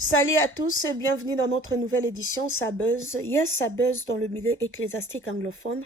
Salut à tous et bienvenue dans notre nouvelle édition Ça buzz. Yes, ça buzz dans le milieu ecclésiastique anglophone,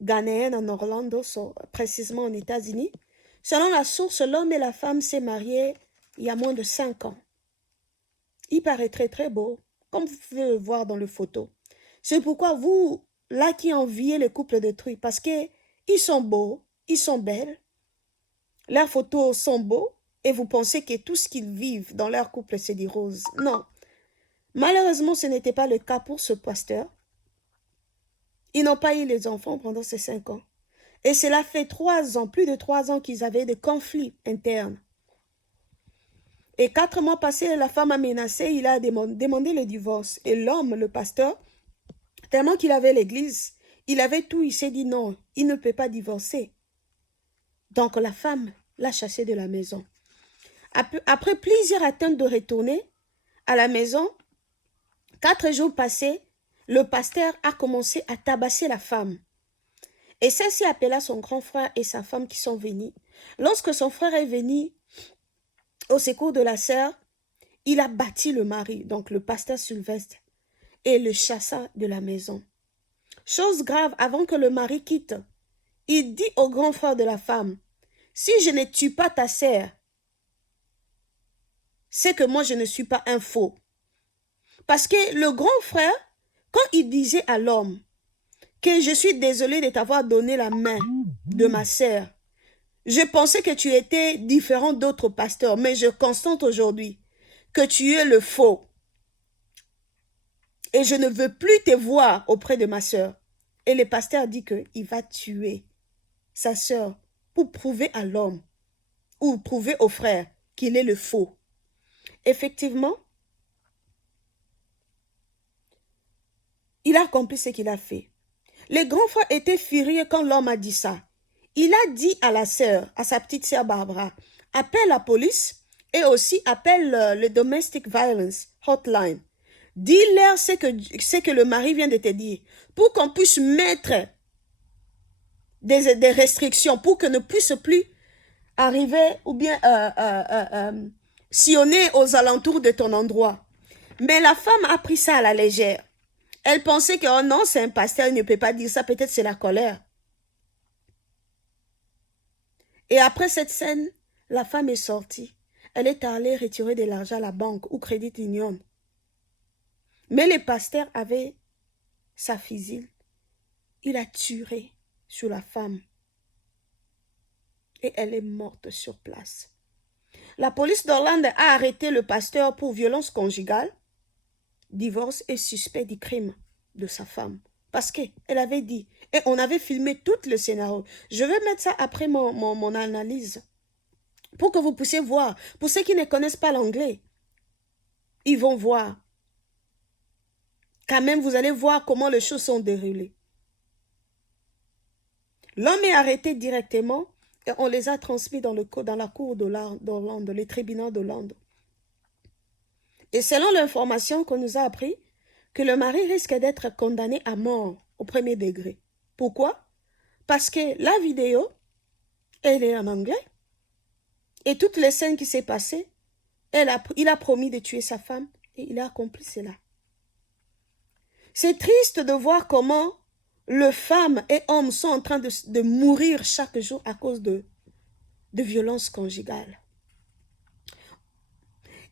ghanéenne en Orlando, précisément aux États-Unis. Selon la source, l'homme et la femme s'est mariés il y a moins de 5 ans. Il paraît très très beau, comme vous pouvez le voir dans le photo. C'est pourquoi vous, là qui enviez les couples de trucs, parce que ils sont beaux, ils sont belles, leurs photos sont beaux, et vous pensez que tout ce qu'ils vivent dans leur couple, c'est des roses. Non. Malheureusement, ce n'était pas le cas pour ce pasteur. Ils n'ont pas eu les enfants pendant ces 5 ans. Et cela fait 3 ans, plus de 3 ans qu'ils avaient des conflits internes. Et 4 mois passés, la femme a menacé, il a demandé le divorce. Et l'homme, le pasteur, tellement qu'il avait l'église, il avait tout, il s'est dit non, il ne peut pas divorcer. Donc la femme l'a chassé de la maison. Après plusieurs attentes de retourner à la maison, 4 jours passés, le pasteur a commencé à tabasser la femme. Et celle-ci appela son grand frère et sa femme qui sont venus. Lorsque son frère est venu au secours de la sœur, il a battu le mari, donc le pasteur Sylvestre, et le chassa de la maison. Chose grave, avant que le mari quitte, il dit au grand frère de la femme, « Si je ne tue pas ta sœur, c'est que moi je ne suis pas un faux. » Parce que le grand frère, quand il disait à l'homme que je suis désolé de t'avoir donné la main de ma sœur, je pensais que tu étais différent d'autres pasteurs, mais je constate aujourd'hui que tu es le faux. Et je ne veux plus te voir auprès de ma sœur. Et le pasteur dit qu'il va tuer sa sœur pour prouver à l'homme ou prouver au frère qu'il est le faux. Effectivement, il a accompli ce qu'il a fait. Le grand frère était furieux quand l'homme a dit ça. Il a dit à la sœur, à sa petite sœur Barbara, appelle la police et aussi appelle le Domestic Violence Hotline. Dis-leur ce que le mari vient de te dire pour qu'on puisse mettre des restrictions, pour que ne puisse plus arriver ou bien sillonner aux alentours de ton endroit. Mais la femme a pris ça à la légère. Elle pensait que, oh non, c'est un pasteur, il ne peut pas dire ça, peut-être c'est la colère. Et après cette scène, la femme est sortie. Elle est allée retirer de l'argent à la banque ou Crédit Union. Mais le pasteur avait sa fusil. Il a tiré sur la femme. Et elle est morte sur place. La police d'Orlando a arrêté le pasteur pour violence conjugale, divorce et suspect du crime de sa femme. Parce qu'elle avait dit, et on avait filmé tout le scénario. Je vais mettre ça après mon analyse, pour que vous puissiez voir. Pour ceux qui ne connaissent pas l'anglais, ils vont voir. Quand même, vous allez voir comment les choses sont déroulées. L'homme est arrêté directement et on les a transmis dans la cour d'Orlando, les tribunaux d'Orlando. Et selon l'information qu'on nous a appris, que le mari risque d'être condamné à mort au premier degré. Pourquoi? Parce que la vidéo, elle est en anglais. Et toutes les scènes qui s'est passées, il a promis de tuer sa femme et il a accompli cela. C'est triste de voir comment les femmes et hommes sont en train de mourir chaque jour à cause de violences conjugales.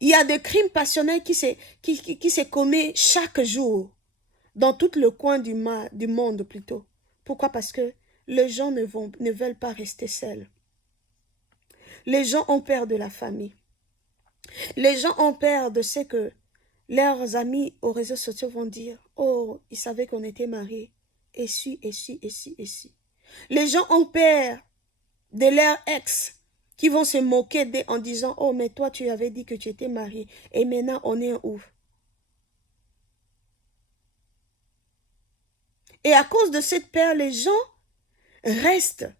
Il y a des crimes passionnels qui se commettent chaque jour dans tout le coin du monde plutôt. Pourquoi? Parce que les gens ne veulent pas rester seuls. Les gens ont peur de la famille. Les gens ont peur de ce que leurs amis aux réseaux sociaux vont dire. Oh, ils savaient qu'on était mariés. Et si, et si, et si, et si. Les gens ont peur de leurs ex qui vont se moquer d'eux en disant, oh, mais toi, tu avais dit que tu étais marié. Et maintenant, on est où? Et à cause de cette peur, les gens restent.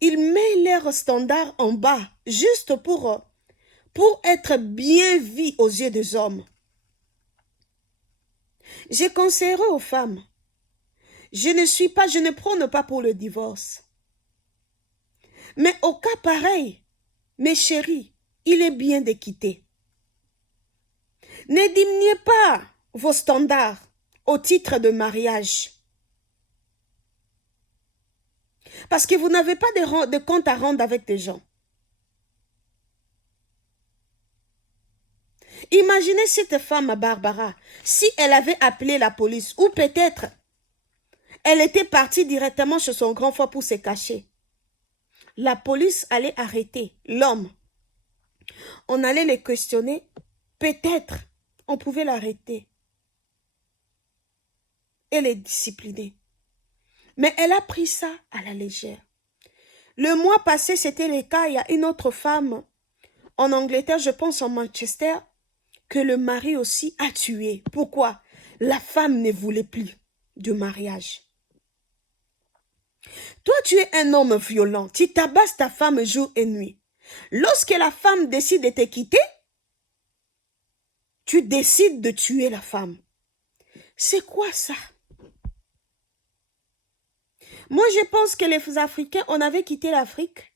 Ils mettent leurs standards en bas, juste pour être bien vus aux yeux des hommes. J'ai conseillé aux femmes, je ne prône pas pour le divorce. Mais au cas pareil, mes chéris, il est bien de quitter. Ne diminuez pas vos standards au titre de mariage. Parce que vous n'avez pas de compte à rendre avec des gens. Imaginez cette femme, Barbara, si elle avait appelé la police, ou peut-être elle était partie directement chez son grand frère pour se cacher. La police allait arrêter l'homme. On allait les questionner. Peut-être on pouvait l'arrêter et les discipliner. Mais elle a pris ça à la légère. Le mois passé, c'était le cas. Il y a une autre femme en Angleterre, je pense en Manchester, que le mari aussi a tué. Pourquoi? La femme ne voulait plus de mariage. Toi, tu es un homme violent. Tu tabasses ta femme jour et nuit. Lorsque la femme décide de te quitter, tu décides de tuer la femme. C'est quoi ça? Moi, je pense que les Africains, on avait quitté l'Afrique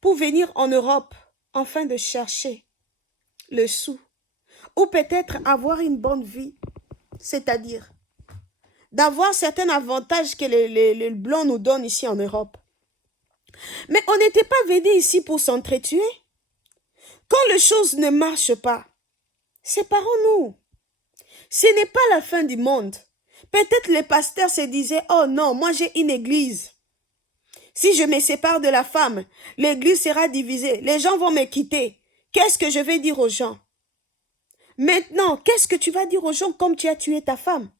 pour venir en Europe, afin de chercher le sou. Ou peut-être avoir une bonne vie. C'est-à-dire d'avoir certains avantages que les Blancs nous donnent ici en Europe. Mais on n'était pas venu ici pour s'entretuer. Quand les choses ne marchent pas, séparons-nous. Ce n'est pas la fin du monde. Peut-être les pasteurs se disaient, oh non, moi j'ai une église. Si je me sépare de la femme, l'église sera divisée. Les gens vont me quitter. Qu'est-ce que je vais dire aux gens? Maintenant, qu'est-ce que tu vas dire aux gens comme tu as tué ta femme?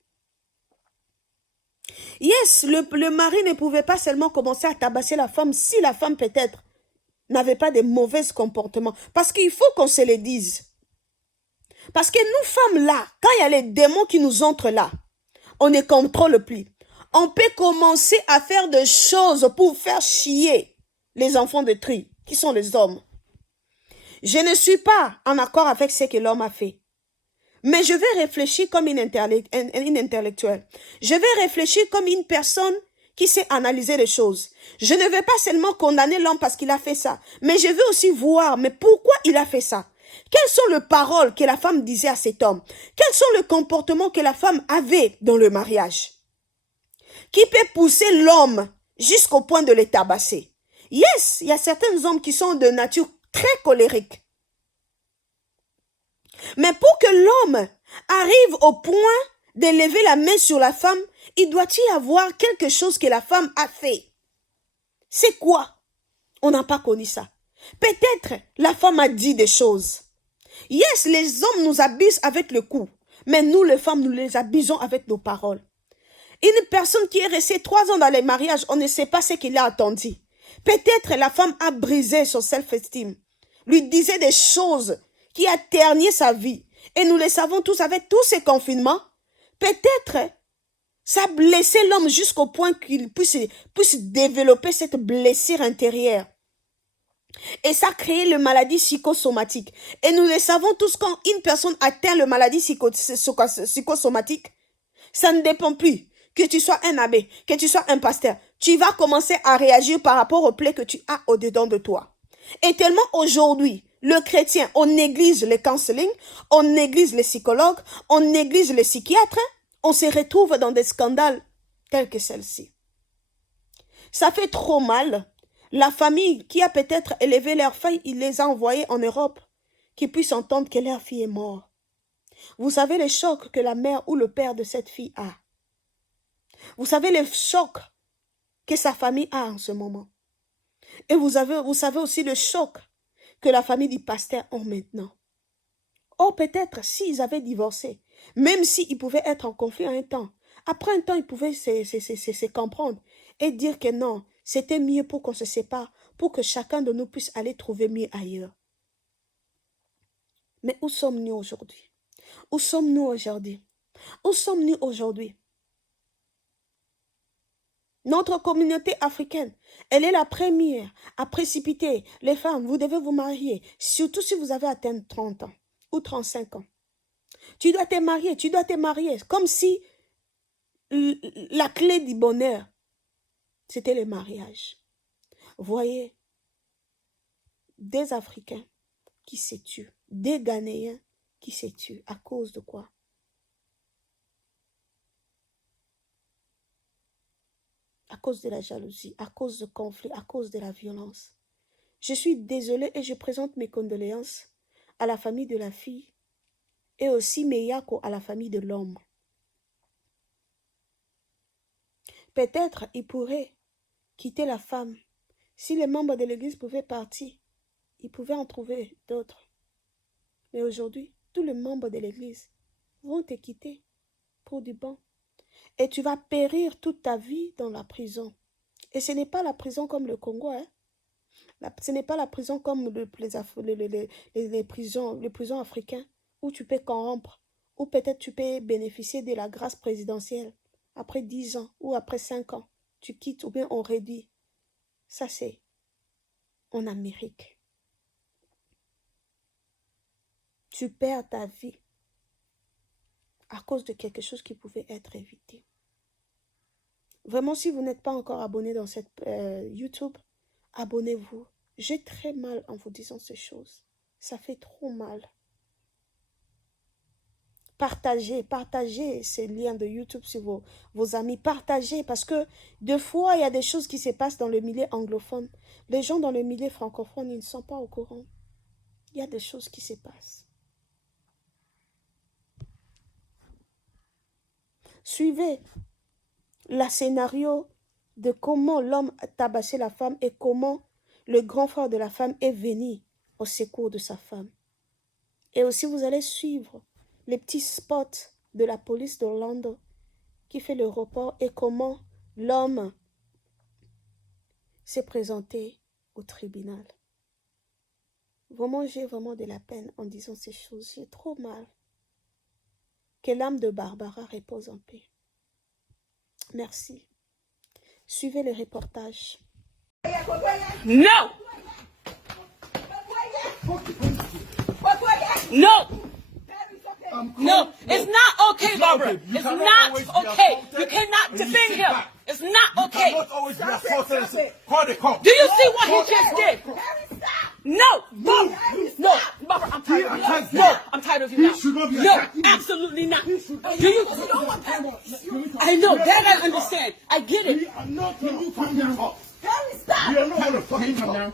Yes, le mari ne pouvait pas seulement commencer à tabasser la femme si la femme peut-être n'avait pas de mauvais comportements. Parce qu'il faut qu'on se le dise. Parce que nous femmes là, quand il y a les démons qui nous entrent là, on ne contrôle plus. On peut commencer à faire des choses pour faire chier les enfants de tri, qui sont les hommes. Je ne suis pas en accord avec ce que l'homme a fait. Mais je vais réfléchir comme une intellectuelle. Je vais réfléchir comme une personne qui sait analyser les choses. Je ne vais pas seulement condamner l'homme parce qu'il a fait ça, mais je veux aussi voir, mais pourquoi il a fait ça? Quelles sont les paroles que la femme disait à cet homme? Quels sont les comportements que la femme avait dans le mariage? Qui peut pousser l'homme jusqu'au point de le tabasser? Yes, il y a certains hommes qui sont de nature très colérique. Mais pour que l'homme arrive au point de lever la main sur la femme, il doit y avoir quelque chose que la femme a fait. C'est quoi? On n'a pas connu ça. Peut-être la femme a dit des choses. Yes, les hommes nous abusent avec le cou, mais nous les femmes, nous les abusons avec nos paroles. Une personne qui est restée 3 ans dans les mariages, on ne sait pas ce qu'il a attendu. Peut-être la femme a brisé son self-esteem, lui disait des choses qui a terni sa vie. Et nous le savons tous avec tous ces confinements. Peut-être ça a blessé l'homme jusqu'au point qu'il puisse développer cette blessure intérieure. Et ça a créé le maladie psychosomatique. Et nous le savons tous, quand une personne atteint le maladie psychosomatique, ça ne dépend plus que tu sois un abbé, que tu sois un pasteur. Tu vas commencer à réagir par rapport aux plaies que tu as au-dedans de toi. Et tellement aujourd'hui, le chrétien, on néglige le counseling, on néglige les psychologues, on néglige les psychiatres, on se retrouve dans des scandales tels que celle-ci. Ça fait trop mal. La famille qui a peut-être élevé leur fille, il les a envoyés en Europe, qu'ils puissent entendre que leur fille est morte. Vous savez le choc que la mère ou le père de cette fille a. Vous savez le choc que sa famille a en ce moment. Et vous savez aussi le choc que la famille du pasteur a maintenant. Oh, peut-être s'ils avaient divorcé, même s'ils pouvaient être en conflit un temps, après un temps, ils pouvaient se comprendre et dire que non, c'était mieux pour qu'on se sépare, pour que chacun de nous puisse aller trouver mieux ailleurs. Mais où sommes-nous aujourd'hui? Où sommes-nous aujourd'hui? Où sommes-nous aujourd'hui? Notre communauté africaine, elle est la première à précipiter les femmes. Vous devez vous marier, surtout si vous avez atteint 30 ans ou 35 ans. Tu dois te marier, comme si la clé du bonheur, c'était le mariage. Voyez, des Africains qui se tuent, des Ghanéens qui se tuent. À cause de quoi? À cause de la jalousie, à cause de conflits, à cause de la violence. Je suis désolée et je présente mes condoléances à la famille de la fille et aussi Meyako à la famille de l'homme. Peut-être il pourrait quitter la femme. Si les membres de l'église pouvaient partir, ils pouvaient en trouver d'autres. Mais aujourd'hui, tous les membres de l'église vont te quitter pour du bon. Et tu vas périr toute ta vie dans la prison. Et ce n'est pas la prison comme le Congo, hein. Ce n'est pas la prison comme les prisons africaines où tu peux corrompre, ou peut-être tu peux bénéficier de la grâce présidentielle. Après 10 ans ou après 5 ans, tu quittes ou bien on réduit. Ça, c'est en Amérique. Tu perds ta vie à cause de quelque chose qui pouvait être évité. Vraiment, si vous n'êtes pas encore abonné dans cette YouTube, abonnez-vous. J'ai très mal en vous disant ces choses. Ça fait trop mal. Partagez ces liens de YouTube sur vos amis. Partagez parce que des fois, il y a des choses qui se passent dans le milieu anglophone. Les gens dans le milieu francophone, ils ne sont pas au courant. Il y a des choses qui se passent. Suivez le scénario de comment l'homme a tabassé la femme et comment le grand frère de la femme est venu au secours de sa femme. Et aussi, vous allez suivre les petits spots de la police d'Orlando qui fait le report et comment l'homme s'est présenté au tribunal. Vraiment, j'ai vraiment de la peine en disant ces choses. J'ai trop mal. Que l'âme de Barbara repose en paix. Merci. Suivez le reportage. No! No! No, it's not okay, Barbara. It's not okay. You cannot defend him. It's not okay. Do you see what he just did? No, Barbara. No, Barbara, I'm tired of you. No, I'm tired of you now. No, absolutely not. Do you? I know, that I understand. I get it. Can you come down? We are not going to fucking come down.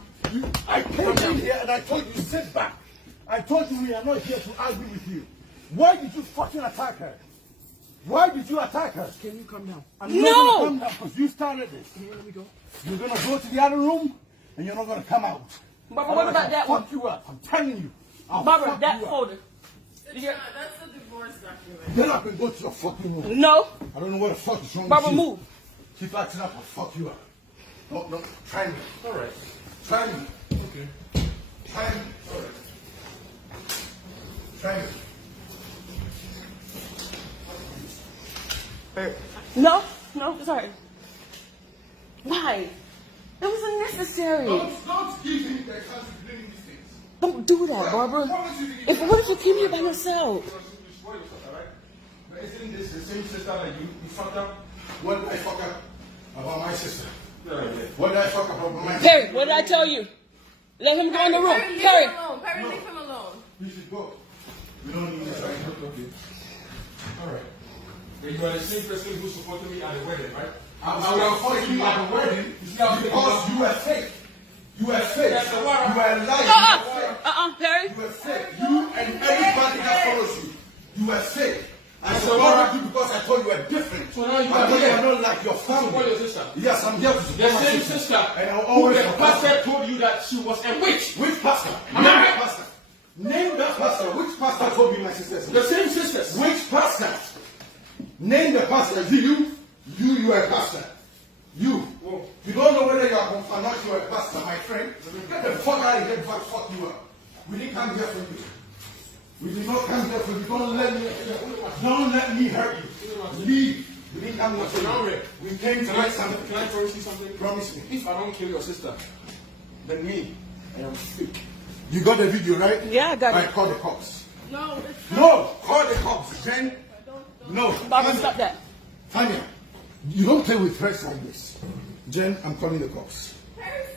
I came in here and I told you sit back. I told you we are not here to argue with you. Why did you fucking attack her? Why did you attack her? Can you come down? I'm not going to come down because you started this. Here, let me go. You're going to go to the other room and you're not going to come out. Barbara, what about that one? Fuck you up. I'm telling you. Barbara, that folder. That's the divorce document. Get up and go to your fucking room. No. I don't know what the fuck is wrong Barbara, with you. move. Keep acting up, I'll fuck you up. No, try me. All right. Try me. Okay. Try me. All right. Try me. No, it's all right. Why? It was unnecessary. Don't give him the chance of bringing these things. Don't do that, Barbara. What if you came here by yourself? But isn't this the same sister that you fucked up? What did I fuck up about my sister? What did I fuck up about my sister? Perry, what did I tell you? Let him go in the room. Perry, leave Perry. him alone. Perry, leave him alone. We should go. We don't need this right now. Okay. All right. But you are the same person who supported me at the wedding, right? I was fucking you at the wedding because you were fake. You were fake. You were lying. Perry. You were fake. You and everybody that follows you. You were fake. I supported you because I thought you were different. So now you I are thought you here. were not like your family. Support your sister. Yes, I'm here to support Your my same sister. sister And I'll who always the support her. pastor told you that she was a witch. Which pastor? I'm Name not- that pastor. Name that pastor. Which pastor told you my sister's The name? same sisters. Which pastor? Name the pastor. Is it you? You are a pastor. You. You don't know whether you are or not you are a pastor, my friend. Get the fuck out of here before I fuck you up. We didn't come here for you. We did not come here for you. Don't let me hurt you. Leave. We didn't come here for you. We came to Can I get something. can I promise you something? Promise me. If I don't kill your sister, Then me, I am fake. You got the video, right? Yeah, I got it. All right, call the cops. No, it's No, call the cops, Jen. No. Barbara, Tanya. stop that. Tanya, you don't play with threats like this. Jen, I'm calling the cops.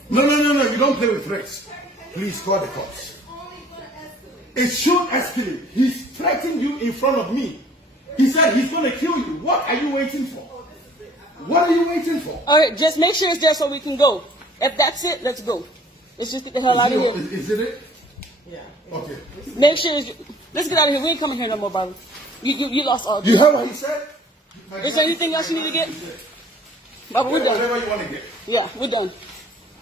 No, you don't play with threats. Please call the cops. only going to escalate. It should escalate. He's threatening you in front of me. He said he's going to kill you. What are you waiting for? What are you waiting for? All right, just make sure it's there so we can go. If that's it, let's go. Let's just get the hell out of here. Is it it? Yeah. Okay. Make sure it's... Let's get out of here. We ain't coming here no more, Bobby. You lost all You this. heard what he said? Is there anything else you need to get? Bobby, we're done. Whatever you want to get. Yeah, we're done.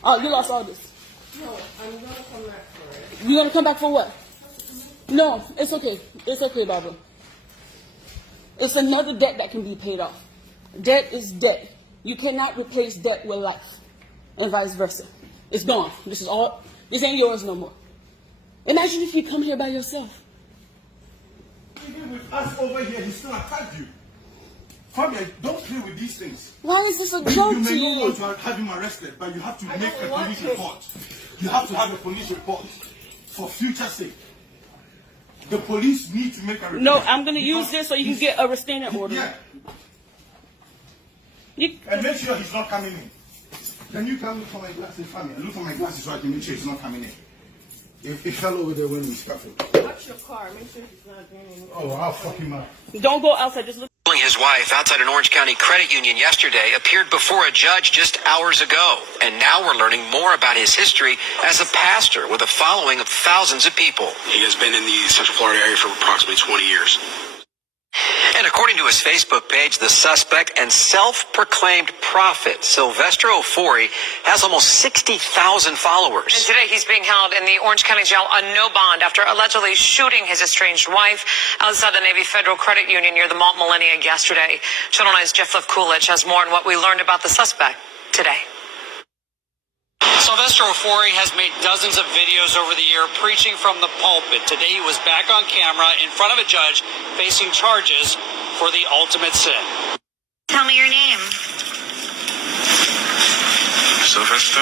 Oh, you lost all this. No, I'm gonna come back for it. You gonna come back for what? No, it's okay. It's okay, Barbara. It's another debt that can be paid off. Debt is debt. You cannot replace debt with life, and vice versa. It's gone. This is all. This ain't yours no more. Imagine if you come here by yourself. Even with us over here, he still attacked you. Fabian, don't play with these things. Why is this a You joke to may not you? want to have him arrested, but you have to make a don't want police to. report. You have to have a police report for future sake. The police need to make a report. No, I'm gonna use this so you can get a restraining order. Yeah, You, and make sure he's not coming in. Can you come look for my glasses, Fabian? Look for my glasses so I can make sure he's not coming in. It fell over there when we scuffled. Watch your car. Make sure he's not doing anything. Oh, I'll fuck him up. don't go outside. Just look. His wife outside an Orange County credit union yesterday appeared before a judge just hours ago. And now we're learning more about his history as a pastor with a following of thousands of people. He has been in the Central Florida area for approximately 20 years. And according to his Facebook page, the suspect and self-proclaimed prophet, Sylvester Ofori, has almost 60,000 followers. And today he's being held in the Orange County Jail on no bond after allegedly shooting his estranged wife outside the Navy Federal Credit Union near the Mont Millennia yesterday. Channel 9's Jeff Coolidge has more on what we learned about the suspect today. Sylvester Ofori has made dozens of videos over the year preaching from the pulpit. Today he was back on camera in front of a judge facing charges for the ultimate sin. Tell me your name. Sylvester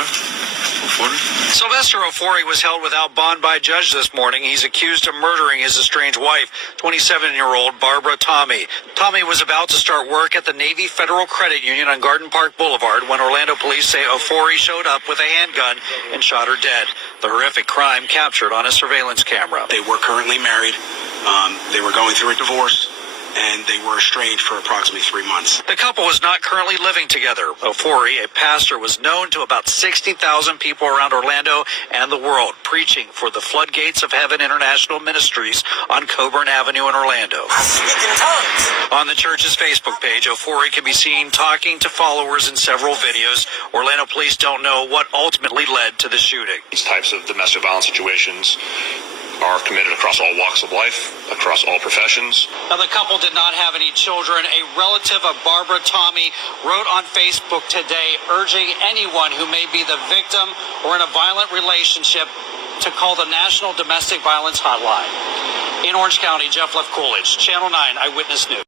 Ofori? Sylvester Ofori was held without bond by a judge this morning. He's accused of murdering his estranged wife, 27-year-old Barbara Tommy. Tommy was about to start work at the Navy Federal Credit Union on Garden Park Boulevard when Orlando police say Ofori showed up with a handgun and shot her dead. The horrific crime captured on a surveillance camera. They were currently married. They were going through a divorce, and they were estranged for approximately 3 months. The couple was not currently living together. Ofori, a pastor, was known to about 60,000 people around Orlando and the world, preaching for the Floodgates of Heaven International Ministries on Coburn Avenue in Orlando. On the church's Facebook page, Ofori can be seen talking to followers in several videos. Orlando police don't know what ultimately led to the shooting. These types of domestic violence situations are committed across all walks of life, across all professions. Now, the couple did not have any children. A relative of Barbara Tommy wrote on Facebook today urging anyone who may be the victim or in a violent relationship to call the National Domestic Violence Hotline. In Orange County, Jeff Coolidge, Channel 9 Eyewitness News.